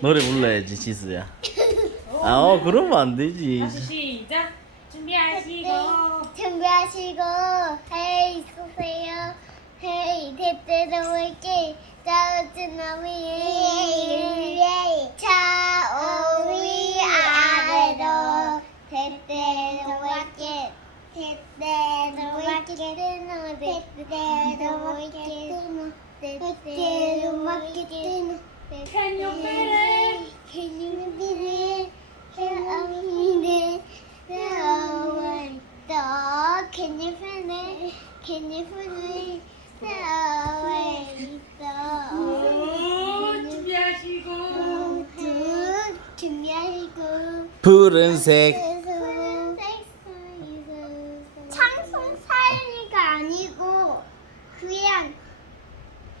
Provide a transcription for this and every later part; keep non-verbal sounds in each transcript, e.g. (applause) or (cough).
노래 불러야지 지수야. 아, 어 그러면 안 되지. 다시 시작. 준비하시고. 준비하시고 헤이 쏘세요 헤이 대대로 올게 짜오진 나무에 자 오위 아래로 대대로 올게 대대로 올게 대대로 올게 대대로 올게 Can you feel it? Can you feel it? Can you feel it? Oh, dog. Can you feel it? Can you feel it? Oh, 오, 준비하시고. 준비하시고 푸른색 찬송 사연이가 아니고 그냥 찬송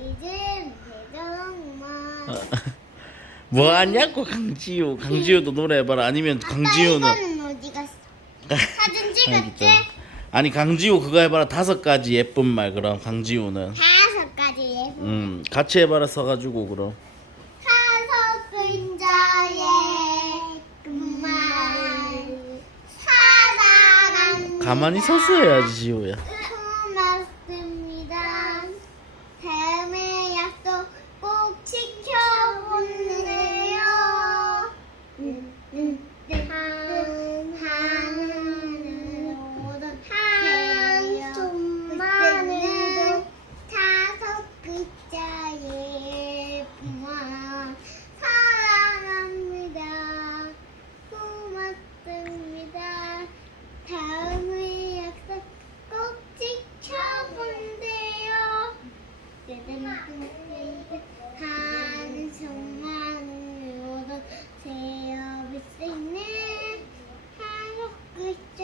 이젠 대정마. (laughs) 뭐 하냐고 강지우. 강지우도 노래해봐라. 아니면 강지우는 이거는 어디 갔어? 사진 (laughs) 찍었지? 아니 강지우 그거 해봐라. 다섯 가지 예쁜 말 그럼 강지우는. 다섯 가지 예쁜 음 같이 해봐라 써가지고 그럼. 그만 사랑한 가만히 서서 해야지 지우야. 고맙습니다. 다음에 약속 꼭 지켜볼래요. 한손만은 다섯 글자의 만 사랑합니다. 고맙습니다. 다음에 약속 꼭 지켜본대요. 한손만으로도 세어볼 수 있는 다섯 글자.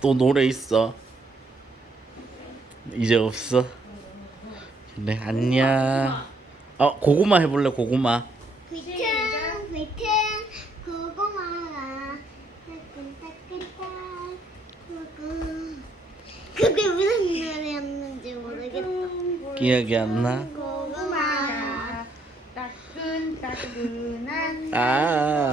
또 노래 있어. 이제 없어. 그래 안녕. 어 고구마 해볼래 고구마. 비튼 비튼 고구마가 따끈따끈따 고구 그게 무슨 노래였는지 모르겠다. 기억이 안 나. 고구마가 따끈따끈한 아.